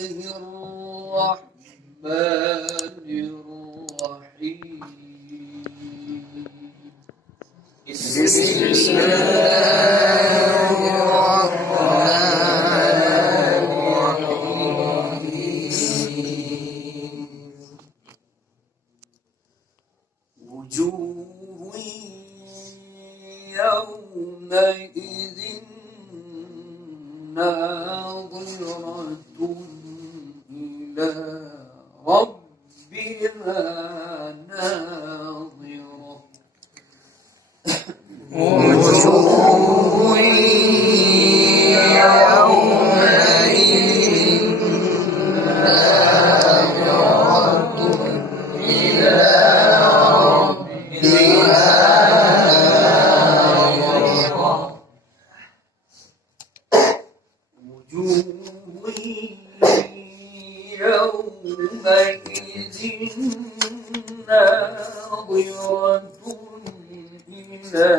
الرحمن الرحيم بسم الله الرحمن الرحيم وجوه يومئذ ناظرة إلى ربها ناظرة وجوه يومئذ ناظرة إلى ربها يومئذ ناظرة إلى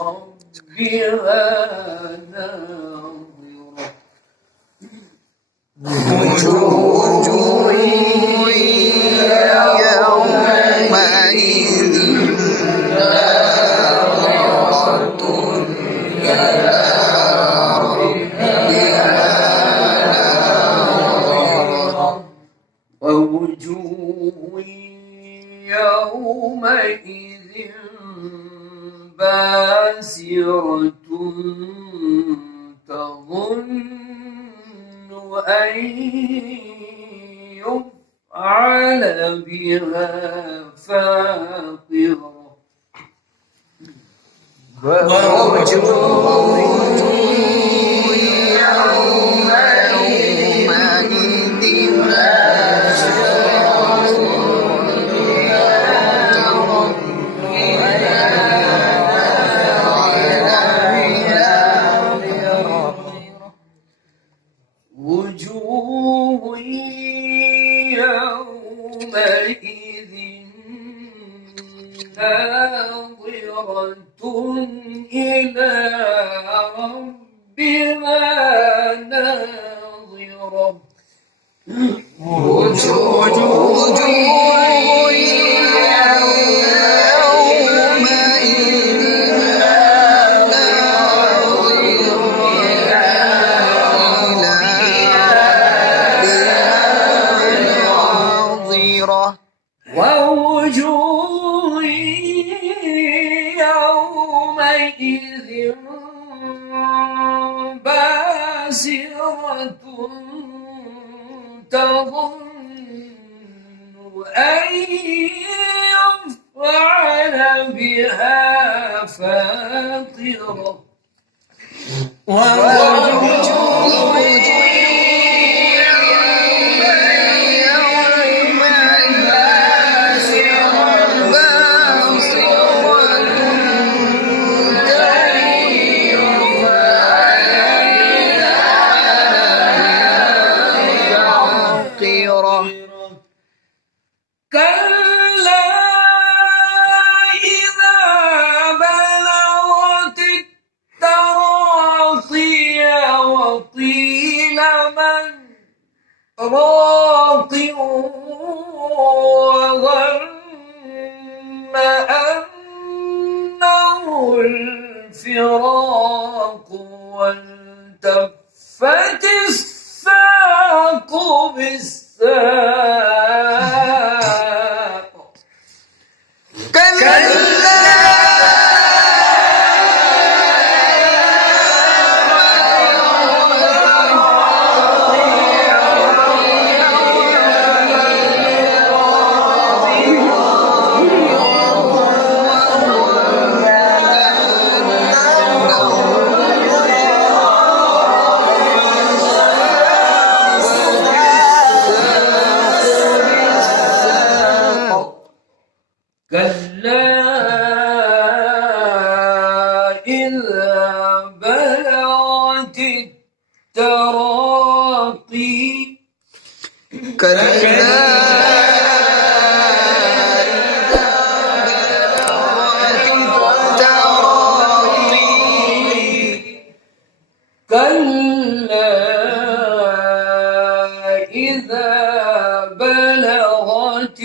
ربها ناظرة وجوه يومئذ ناظرة إلى ووجوه يومئذ باسرة تظن أن يفعل بها فاقرة ووجوه يومئذ ناظرة إلى ربها ناظرة وجوه ووجوه يومئذ باسرة تظن أن يفعل بها فاقرة كلا إذا بلغت التراقي وقيل من راق وظن أنه الفراق والتفت الساق بالساق كلا إذا بلغت التراقي كلا إذا بلغت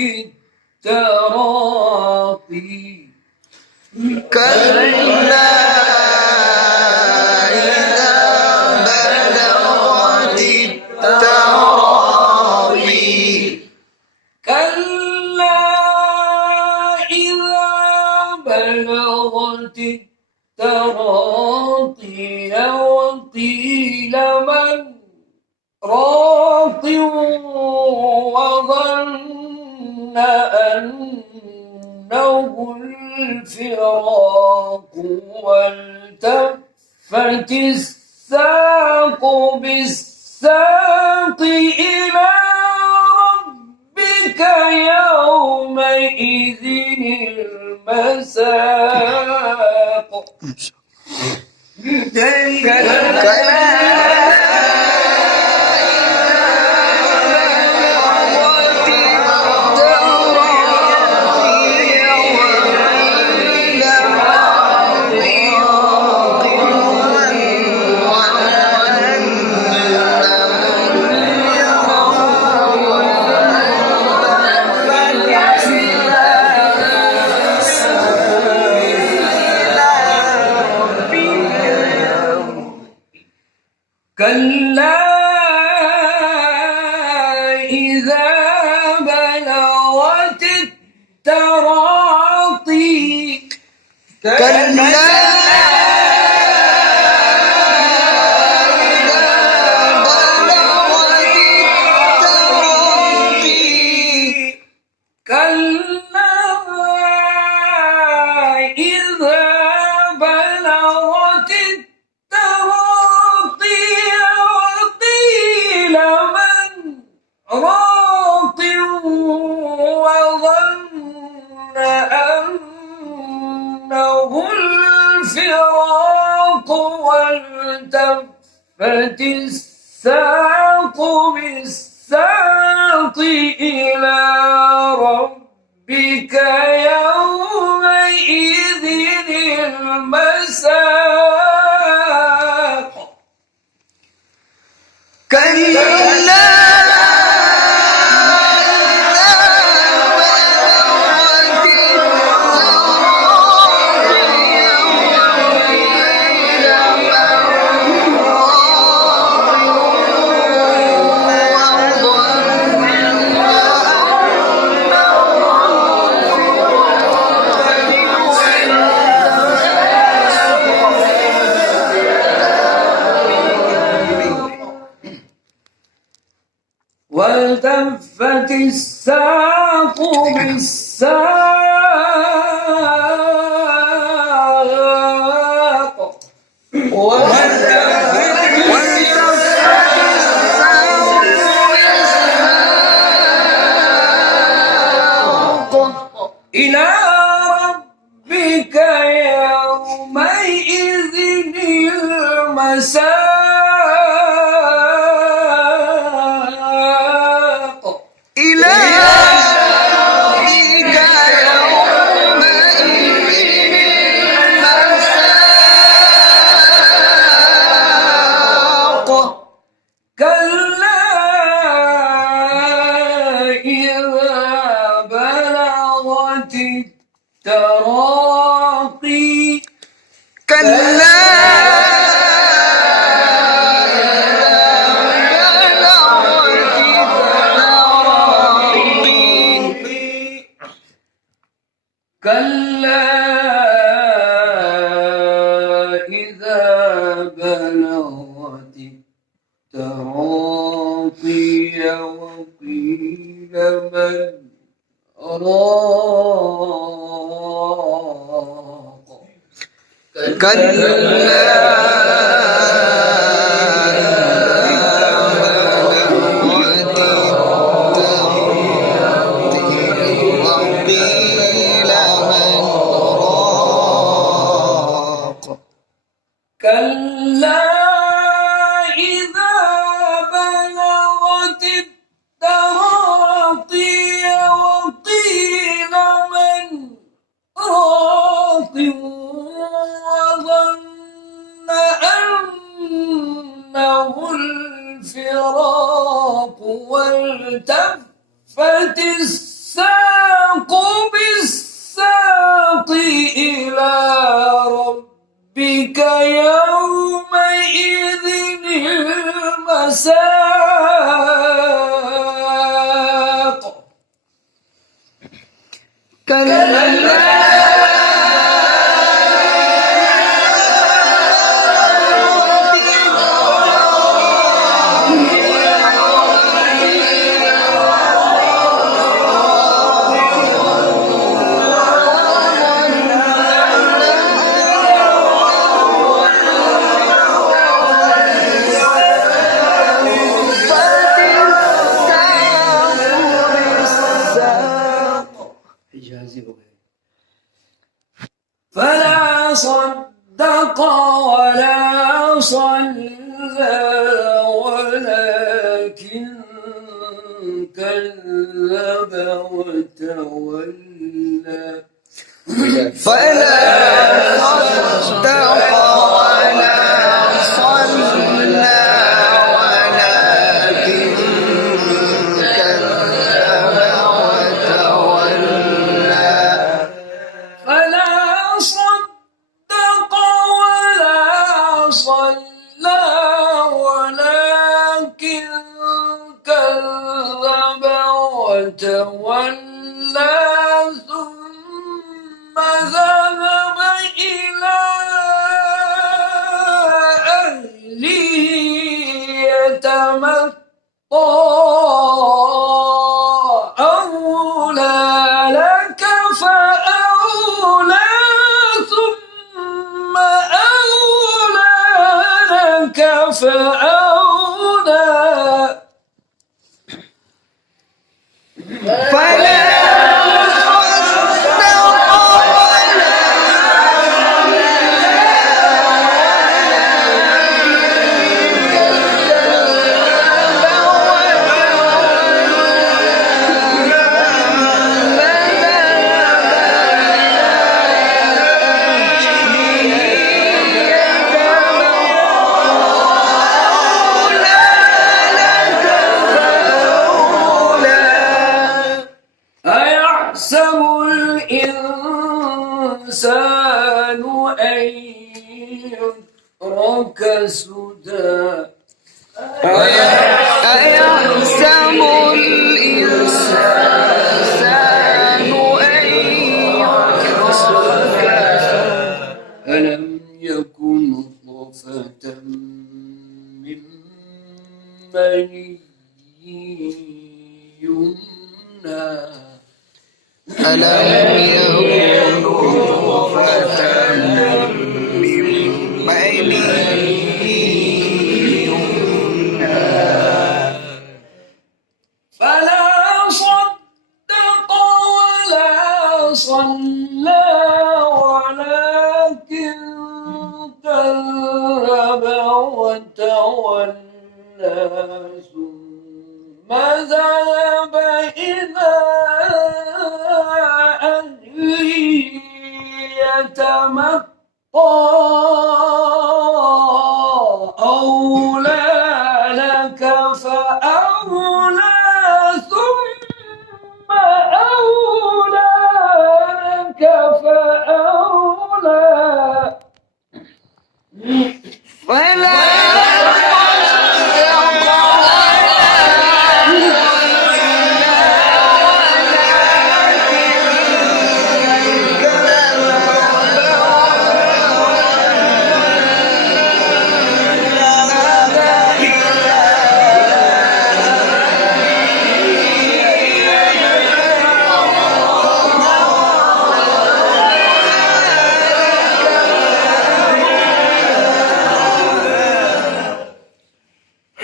التراقي كلا إذا بلغت التراقي كلا إذا بلغت التراقي وقيل من راق وظن أنه الفراق والتفت الساق بالساق إلى ربك يومئذ المساق كلا إذا بلغت التراقي كلا إذا بلغت التراقي وقيل من راق وظن أنه الفراق والتفت الساق بالساق إلى ربك يومئذ المساق كلا والتفت الساق بالساق إلى ربك يومئذ المساق إلى ربك يومئذ المساق كلا إذا بلغت التراقي كلا كلا إذا بلغت التراقي وقيل من راق كلا إذا بلغت التراقي وقيل من راق وظن والتفت الساق بالساق إلى ربك يومئذ المساق كلا فلا صدق ولا صلى ولكن كذب وتولى فلا صدق ولا صلى ولكن كذب وتولى فلا صدق ولا صلى ولكن كذب وتولى ثم ذهب إلى أهله يتمطى أولى لك فأولى ثم أولى لك فأولى فلا أيحسب الإنسان أن يترك سدى أيحسب الإنسان أن يترك ألم يكن نطفة من مني يمنى ألم يكن نطفة من مني يمنى فلا صدق ولا صلى ولكن كذب وتولى ثم ذهب إلى أهله يتمطى أولى لك فأولى ثم أولى لك فأولى فلا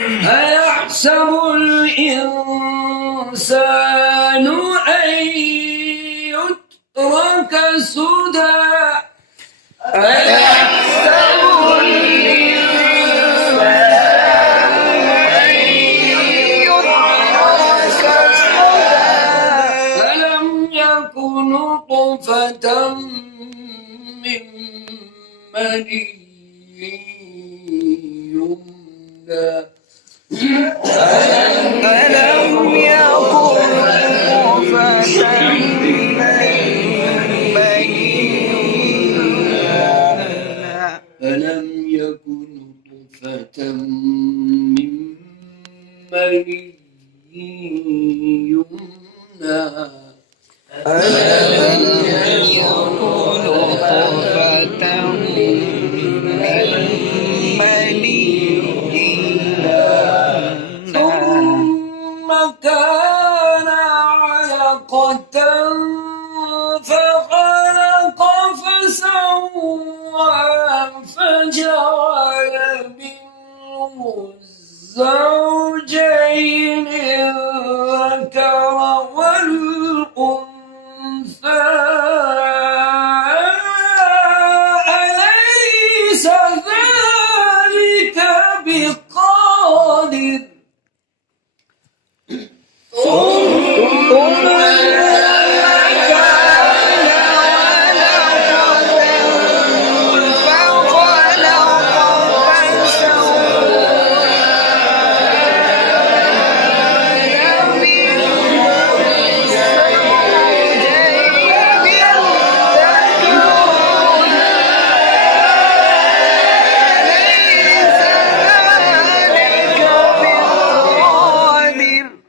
أيحسب الإنسان أن يترك سدى أيحسب الإنسان أن يترك سدى فلم يكن نطفة من مني يمنى ألم يكن مني يمنى ألم يكن نطفة من مني ثم كان علقة فخلق فسوى فجعل منه الزوجين الذكر والأنثى أليس ذلك بقادر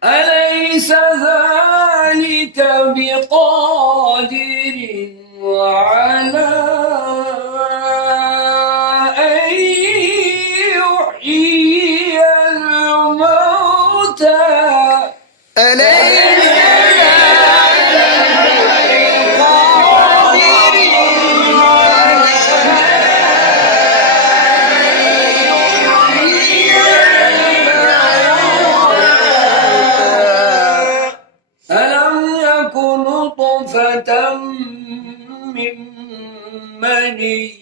أليس ذلك بقادر على أن يحيي الموتى أليس ألم يكن نطفة من مني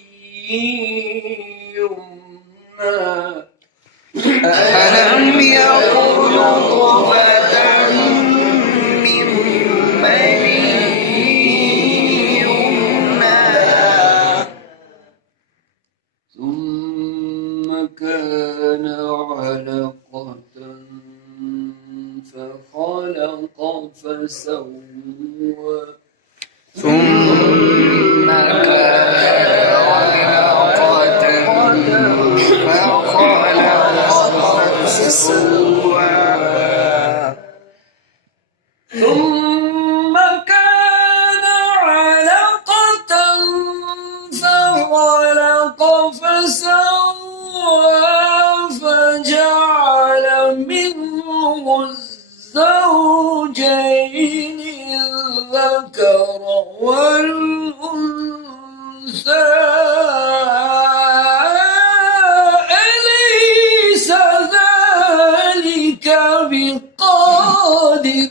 يمنى ألم يكن نطفة من مني يمنى ثم كان علقة فخلق فسوى ثم كان علقة فخلق فسوى ثم كان علقة فخلق فسوى فجعل منه الزوجين الذكر والأنثى أليس ذلك بقادر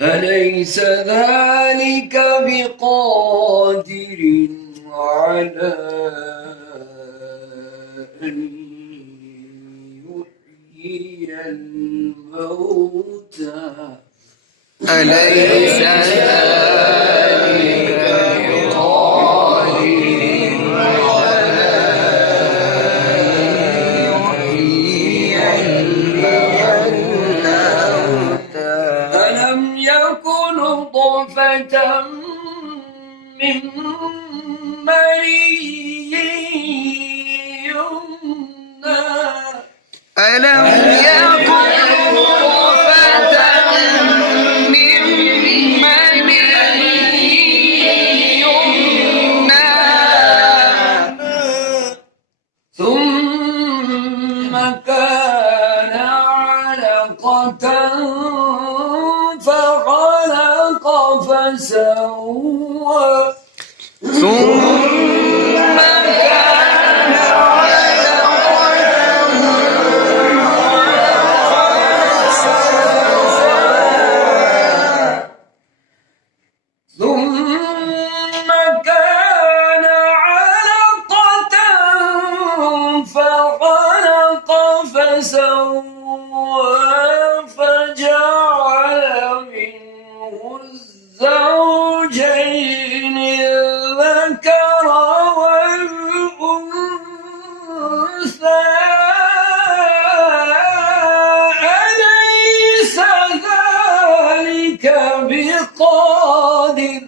أليس ذلك بقادر على أن يحيي الموتى أليس ذلك بقادر على أن يحيي الموتى ألم يكن نطفة من مني يمنى ألم يكن نطفة من مني يمنى ثم كان علقة فخلق فسوى ثم كان ثم كان علقة فخلق فسوى فسوى فجعل منه الزوجين الذكر والأنثى أليس ذلك بقادر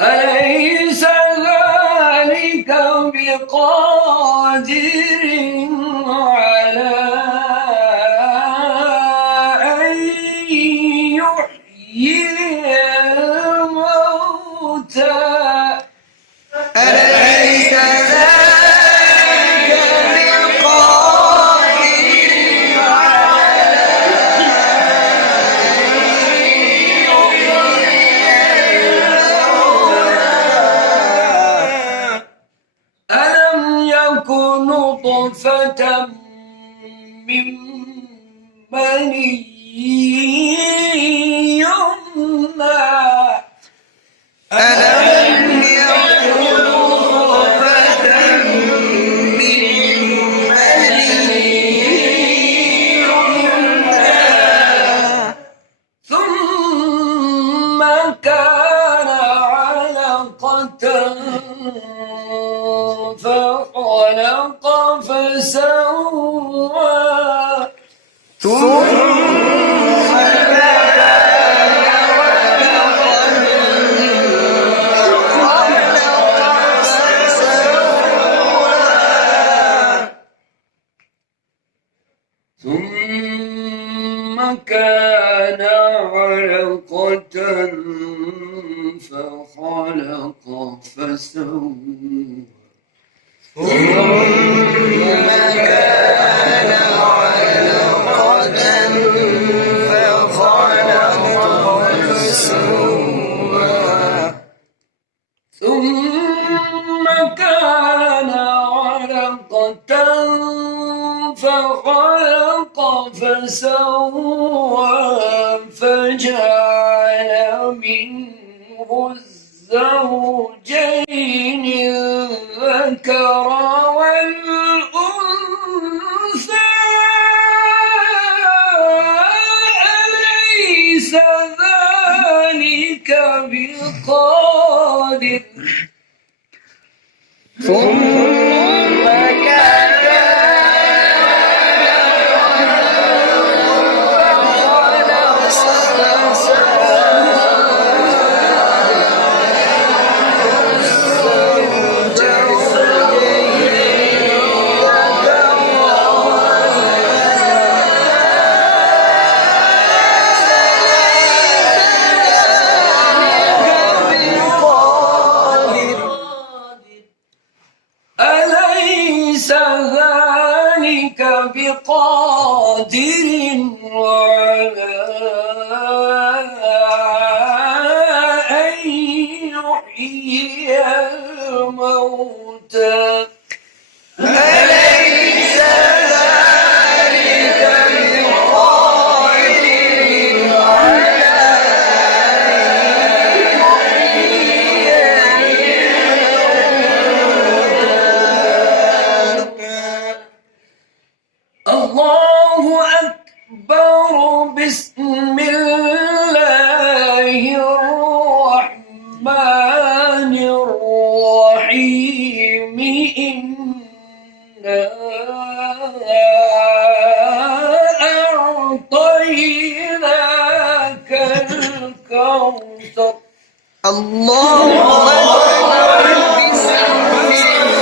أليس ذلك بقادر على أن يحيي الموتى أليس ذلك بقادر ألم يكن نطفة من مني يمنى ألم يكن نطفة من مني يمنى ثم كان علقة فخلق فسوى ثم ثم كان علقة فخلق فسوى ثم كان علقة فخلق فسوى فجعل منه الزوجين الذكر والأنثى أليس ذلك بقادر ثم كان أليس ذلك بقادر على أن يحيي الموتى أليس ذلك بقادر على الله أكبر بسم الله الرحمن الرحيم إنا أعطيناك الكوثر الله أكبر بسم الله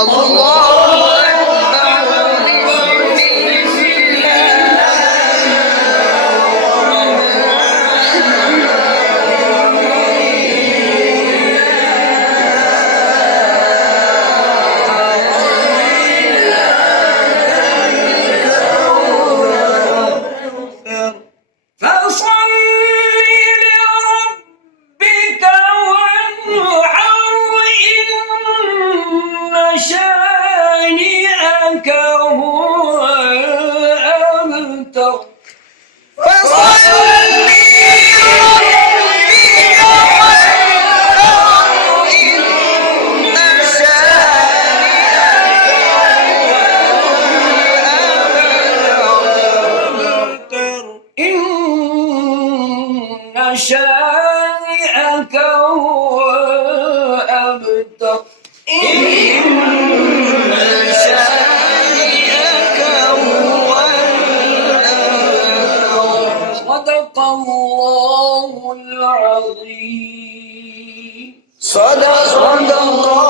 الله أكبر بسم فصل لربك وانحر إن شانئك هو الأبتر فصل لربك وانحر إن شانئك هو الأبتر إن شانئك هو الأبتر صدق الله العظيم صدق الله